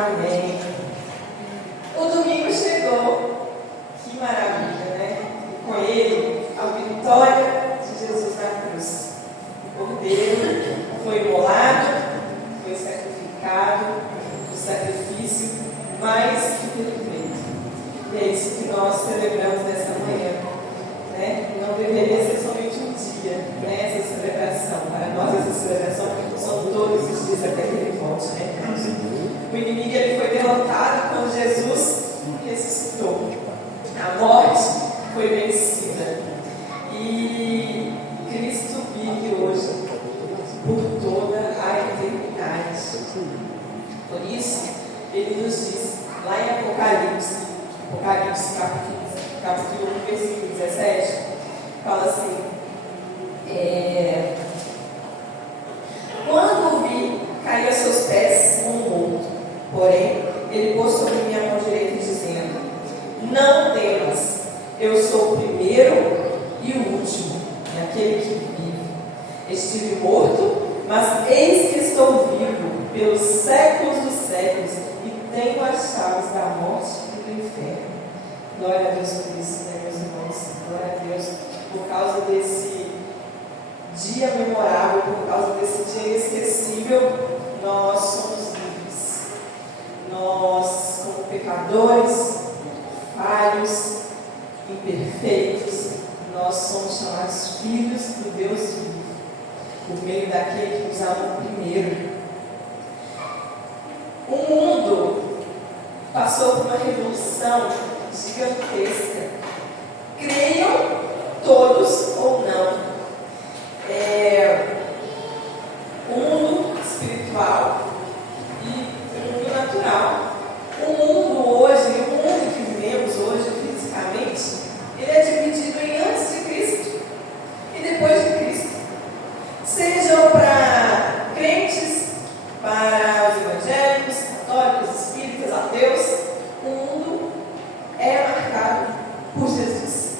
Amém. O domingo chegou. Que maravilha, né? E com ele, a vitória de Jesus na cruz. O Cordeiro foi imolado, foi sacrificado, o sacrifício mais que perfeito. E é isso que nós celebramos nessa manhã. Né? Não deveria ser somente um dia, né? Essa celebração. Para nós, essa celebração são todos os dias até que ele volte. Né? O inimigo ele foi derrotado quando Jesus ressuscitou. A morte foi vencida. E Cristo vive hoje por toda a eternidade. Por isso, ele nos diz, lá em Apocalipse capítulo 1, versículo 17, fala assim: quando o vi, caí a seus pés como morto. Porém, ele pôs sobre mim a mão direita, dizendo: não temas, eu sou o primeiro e o último, e aquele que vive. Estive morto, mas eis que estou vivo pelos séculos dos séculos, e tenho as chaves da morte e do inferno. Glória a Deus por isso, né, meus irmãos? Glória a Deus por causa desse dia memorável, por causa desse dia inesquecível. Nós somos livres. Nós, como pecadores, falhos, imperfeitos, nós somos chamados filhos do Deus vivo, por meio daquele que nos amou primeiro. O mundo passou por uma revolução gigantesca. Creiam todos ou não. O mundo espiritual e o mundo natural. O mundo hoje, o mundo que vivemos hoje fisicamente, ele é dividido em antes de Cristo e depois de Cristo. Sejam para crentes, para os evangélicos, católicos, espíritas, ateus, o mundo é marcado por Jesus.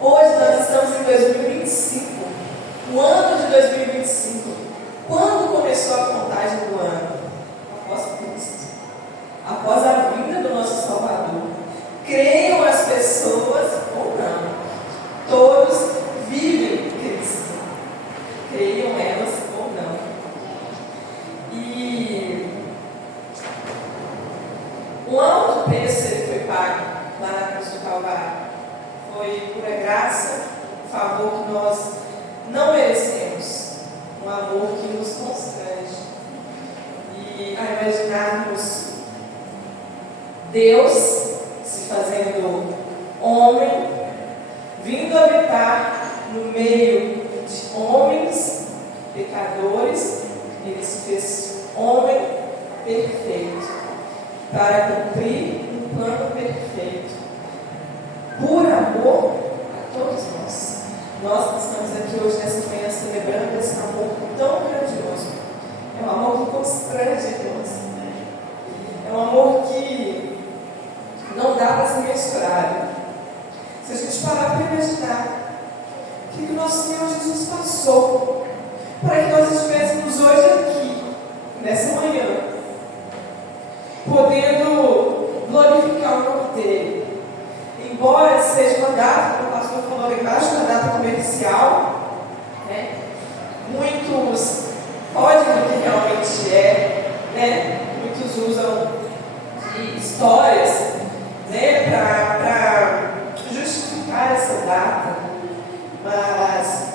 Hoje nós estamos em 2025, o ano de 2025. Quando começou a contagem do ano? Após Cristo, após a vinda do nosso Salvador. Creiam as pessoas ou não, todos vivem Cristo. Creiam elas ou não. E um alto preço ele foi pago lá na cruz do Calvário. Foi pura graça, um favor que nós não merecemos, um amor que nos constrange. E a imaginarmos Deus se fazendo homem, vindo habitar no meio de homens pecadores, ele se fez homem perfeito, para cumprir um plano perfeito, por amor a todos nós. Nós que estamos aqui hoje nessa manhã celebrando esse amor tão grandioso. É um amor que constrange Deus. É um amor que não dá para ser mensurado. Se a gente parar para imaginar o que o nosso Senhor Jesus passou para que nós estivéssemos hoje aqui, nessa manhã, podendo glorificar o nome dele. Embora seja uma data, como o pastor falou lá embaixo, uma data comercial, né? Muitos podem do que realmente é, né? Muitos usam de histórias, né? Para justificar essa data, mas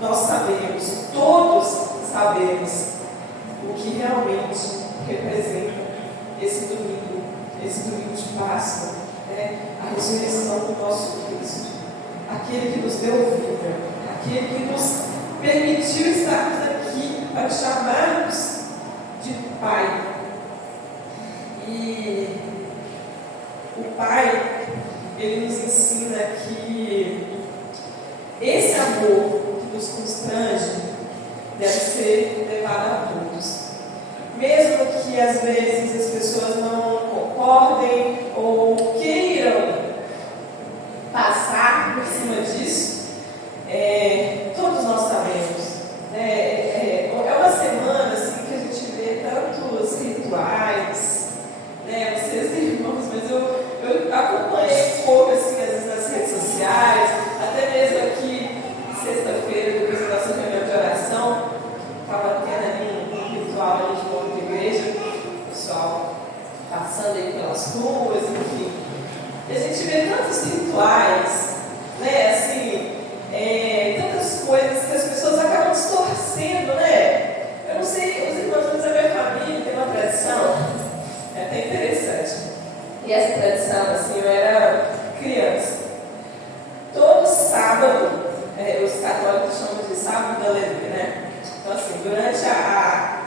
nós sabemos, todos sabemos o que realmente representa esse domingo de Páscoa, né? A ressurreição do nosso Cristo, aquele que nos deu vida, aquele que nos permitiu estarmos aqui para chamarmos de Pai. E o Pai, ele nos ensina que esse amor que nos constrange deve ser levado a todos. Mesmo que às vezes as pessoas não concordem ou queiram passar por cima disso, todos nós sabemos. É uma semana assim, que a gente vê tantos rituais, ruas, enfim. E a gente vê tantos rituais, né, assim, tantas coisas que as pessoas acabam distorcendo, né? Eu não sei, os irmãos da minha família têm uma tradição, é até interessante. E essa tradição, assim, eu era criança. Todo sábado, os católicos chamam de sábado da aleluia, né? Então, assim, durante a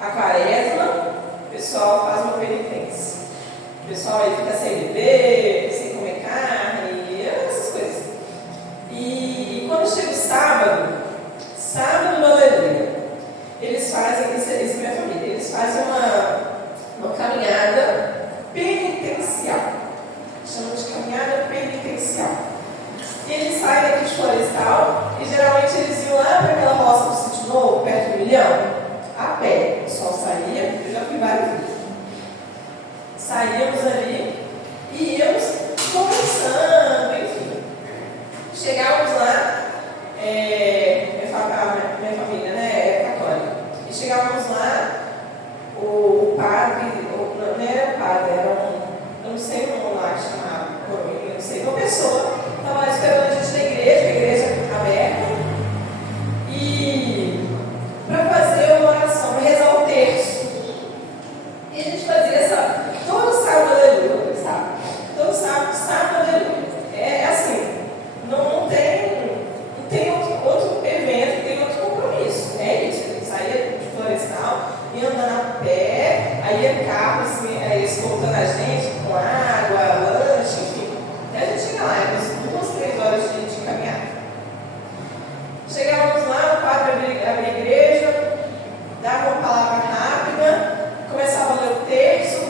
quaresma, o pessoal faz uma penitência. O pessoal aí fica sem beber, sem comer carne, essas coisas. E quando chega o sábado da aleluia, eles fazem, isso é minha família, eles fazem uma caminhada penitencial. Chamam de caminhada penitencial. E eles saem daqui de Florestal e geralmente eles iam lá para aquela roça do Sítio Novo, perto do Milhão, a pé. O pessoal saía, eu já fui várias vezes. Saíamos ali e íamos conversando, enfim. Chegávamos lá, minha família, né, é católica. E chegávamos lá, o padre, não era o padre, eu não sei o nome lá que chamava, eu não sei, uma pessoa estava lá esperando a gente na igreja, a igreja aberta, e para fazer uma oração, para rezar o terço. E a gente fazia todo sábado, aleluia, sabe? Todo sábado, aleluia. É assim, não tem outro evento, tem outro compromisso. É isso, a gente saía de Florestal, ia andando a pé, aí ia carro, assim, escoltando a gente com água, lanche, enfim. Até a gente chega lá, umas 3 horas de caminhada. Chegávamos lá, o padre abria a igreja, dava uma palavra rápida, começava a ler o texto,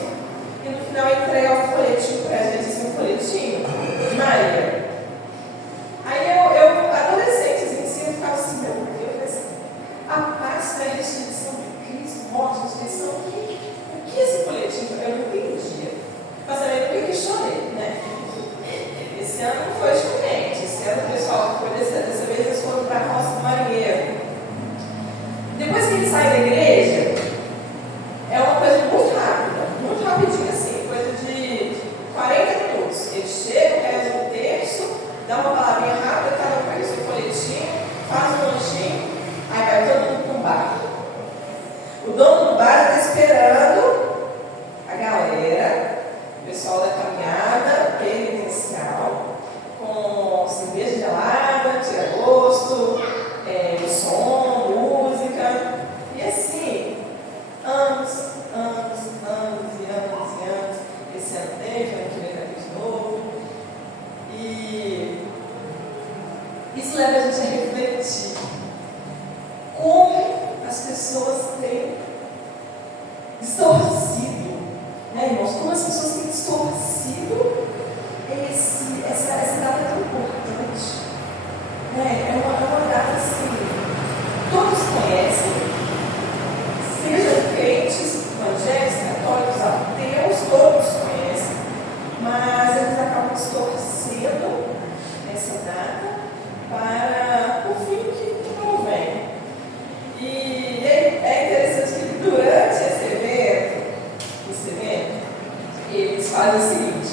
e no final entregava um folhetinho para a gente, assim, um folhetinho de Maria. Aí eu adolescente, assim, eu ficava assim, meu Deus, a paz da ressurreição de Cristo, morte, ressurreição, o que esse folhetinho? Eu não entendia. Mas também nunca questionei, né? Esse ano não foi diferente. Esse ano o pessoal foi dessa vez eles foram para a roça do marinheiro. Depois que eles saem da igreja, é uma coisa muito rapidinha assim, coisa de 40 minutos. Eles chegam, rezam o terço, dá uma palavrinha rápida, cada um pega o seu folhetinho, faz um lanchinho, aí vai todo mundo para um bar. O dono do bar está esperando a galera, o pessoal da caminhada penitencial, com cerveja gelada, tira-gosto, som, música, e assim, anos e anos. Esse ano teve, ano que vem vai ter de novo. E isso leva a gente a refletir como as pessoas têm distorcido, né, irmãos? Como as pessoas têm distorcido essa data tão importante. Né? É uma data assim, todos conhecem, sejam crentes, evangélicos, católicos, ateus, todos conhecem, mas eles acabam distorcendo essa data para o fim que não vem. E é interessante que durante esse evento, eles fazem o seguinte: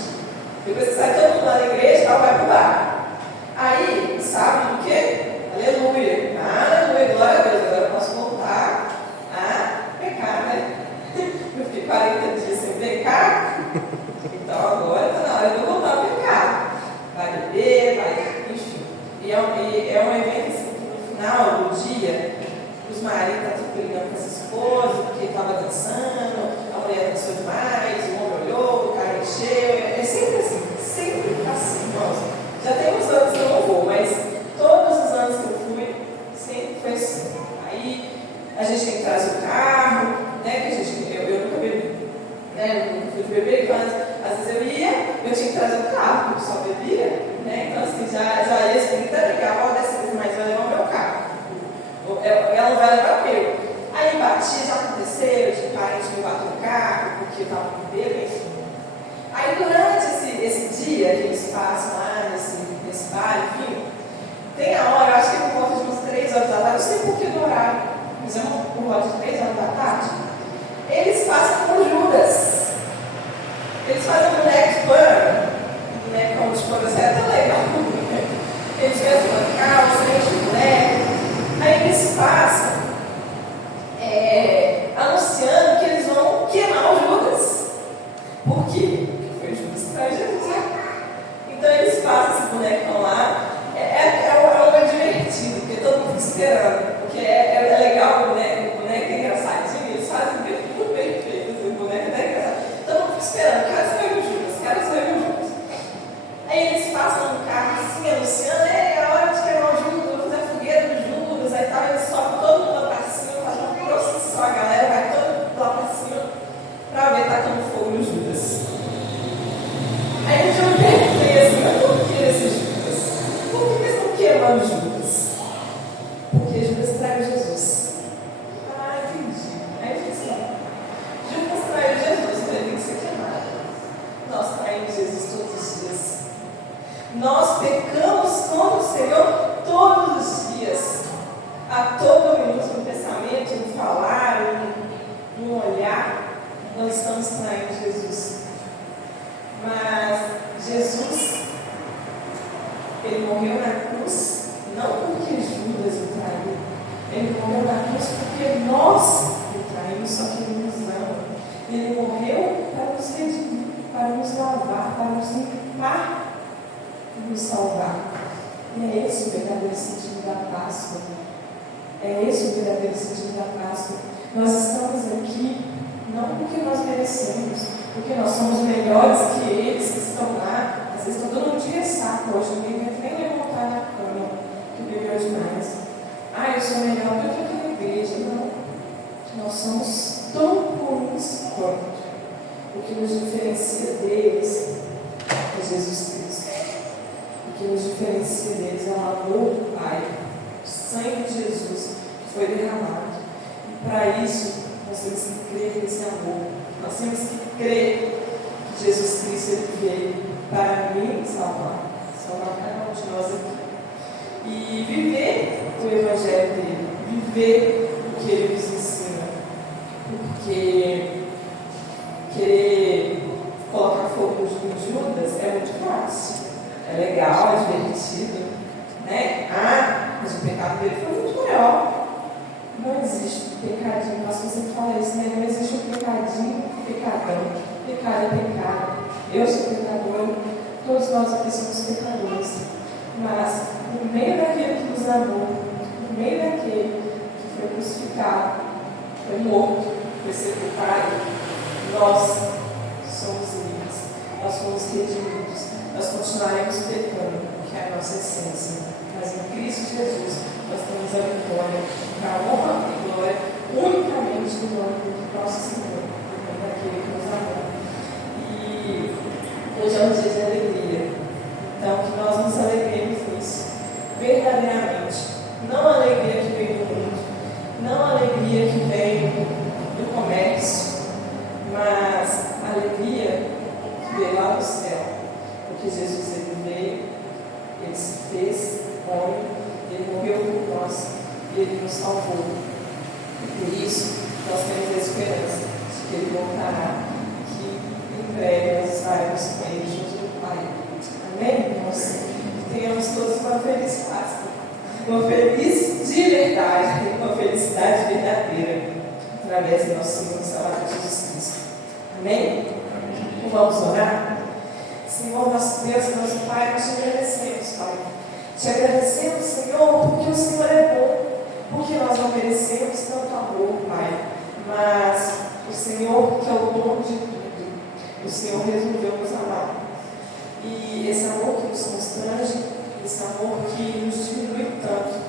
depois que sai todo mundo lá da igreja, ela vai para o bar. Aí, sabe o quê? Aleluia, glória a Deus, agora eu posso voltar a pecar, né? Eu fiquei 40 dias sem pecar, então agora está na hora de eu voltar a pecar. Vai beber, enfim. E é um evento assim, que no final do dia, os maridos estão brigando com as esposas, porque estava dançando, a mulher dançou demais, o homem olhou, o cara encheu. É sempre assim, irmãos. Já tem uns anos que eu não vou, mas todos os anos que eu fui, sempre foi assim. Aí a gente tem que trazer o carro, né? Que eu nunca bebi, né? Eu não fui de beber, então às vezes eu tinha que trazer o carro, porque eu só bebia, né? Então assim, já ia assim, legal, dessa vez mais vai levar o meu carro. Ela não vai levar o meu. Aí batia, já aconteceu, de parente me bateu no carro, porque eu estava com bebê, enfim. Aí durante esse dia que eles passam lá nesse bar, enfim, tem a hora, eu acho que é por volta de umas 3 horas da tarde, não sei por que do horário, mas é por volta de 3 horas da tarde, eles passam por Judas. Eles fazem Por quê? Porque foi Judas que traz Jesus, né? Então eles fazem esse bonecão lá. É divertido, porque todo mundo fica esperando. Porque é legal o boneco é engraçadinho, eles fazem muito bem feito. O boneco é engraçado. Todo mundo fica esperando. Cara, você vai ver o Judas, cara, você vai ver o Judas. Aí eles passam no carro assim, anunciando, é a hora de queimar o Judas, vou fazer a fogueira do Judas, aí tal, eles sobem todo mundo lá pra cima, fazem uma procissão, a galera vai todo lá pra cima pra ver tacando fogo no Judas. Aí eu me perguntei assim, mas por que esse Judas? Por que eles estão queimando Judas? Porque Judas traiu Jesus. Ah, entendi. Aí eu disse assim, Judas traiu Jesus, então ele tem que ser queimado. Nós traímos Jesus todos os dias. Nós pecamos contra o Senhor todos os dias. A todo minuto, no pensamento, no falar, no olhar, nós estamos traindo Jesus. Mas Jesus, ele morreu na cruz, não porque Judas o traiu. Ele morreu na cruz porque nós o traímos, só que ele nos ama. Ele morreu para nos redimir, para nos lavar, para nos limpar e nos salvar. E é esse o verdadeiro sentido da Páscoa. É esse o verdadeiro sentido da Páscoa. Nós estamos aqui não porque nós merecemos, porque nós somos melhores que eles que estão lá. Às vezes estão dando um dia saco hoje, ninguém vai nem levantar na cama, que bebeu demais. Ah, eu sou melhor do que eu estou na igreja. Não. Nós somos tão ruins quanto. O que nos diferencia deles é Jesus Cristo. O que nos diferencia deles é o amor do Pai, o sangue de Jesus que foi derramado. E para isso, nós temos que crer nesse amor. Nós temos que crer que Jesus Cristo ele veio para mim salvar cada um de nós aqui. E viver o Evangelho dele, viver o que ele nos ensina. Porque querer colocar fogo no Judas é muito fácil. É legal, é divertido, né? Ah, mas o pecado dele foi muito maior. Não existe pecadinho, mas você fala isso, né? Não existe um pecadinho, pecadão. Pecado é pecado. Eu sou pecador, todos nós aqui somos pecadores. Mas, no meio daquele que nos amou, no meio daquele que foi crucificado, foi morto, foi sepultado, nós somos livres, nós fomos redimidos, nós continuaremos pecando, que é a nossa essência. Mas em Cristo Jesus, nós temos a vitória, a honra e glória, unicamente do nome do nosso Senhor, daquele que nos amou. E hoje é um dia de alegria. Então, que nós nos alegremos nisso, verdadeiramente. Não a alegria que vem do mundo, não a alegria que vem do comércio, mas a alegria que veio lá do céu. Porque Jesus ele veio, ele se fez homem, ele morreu por nós e ele nos salvou. E por isso nós temos a esperança de que ele voltará, que em breve nós estaremos com ele junto do Pai. Amém, irmãos? Que tenhamos todos uma feliz Páscoa, uma feliz de verdade, uma felicidade verdadeira, através do nosso Senhor e Salvador Jesus Cristo. Amém? Então vamos orar? Senhor, nosso Deus e nosso Pai, nós te agradecemos, Pai. Te agradecemos, Senhor, porque o Senhor é bom, porque nós não merecemos tanto amor, Pai. Mas o Senhor, que é o dono de tudo, o Senhor resolveu nos amar. E esse amor que nos constrange, esse amor que nos diminui tanto,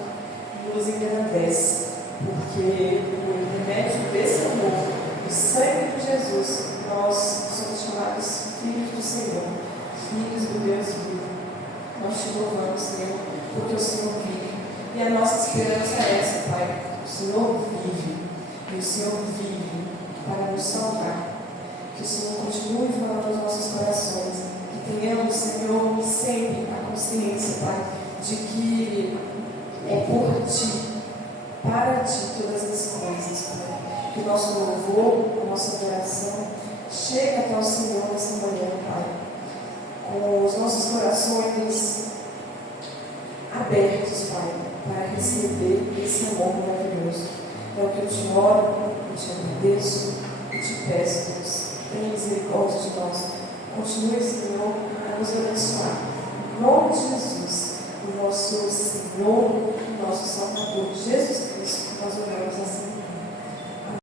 nos engrandece. Porque por intermédio desse amor, do sangue de Jesus, nós somos chamados filhos do Senhor, filhos do Deus vivo. Nós te louvamos, Senhor, porque o Senhor vive. E a nossa esperança é essa, Pai. O Senhor vive. E o Senhor vive para nos salvar. Que o Senhor continue falando nos nossos corações. Que tenhamos, Senhor, sempre a consciência, Pai, de que é por Ti, para Ti todas as coisas, Pai. Que o nosso louvor, a nossa adoração chegue até o Senhor nessa manhã, Pai. Com os nossos corações abertos, Pai, para receber esse amor maravilhoso. É o que eu te oro, eu te agradeço e te peço, Deus. tenha misericórdia de nós. Continue, Senhor, a nos abençoar. Em nome de Jesus, o nosso Senhor, o nosso Salvador, Jesus Cristo, nós oramos assim.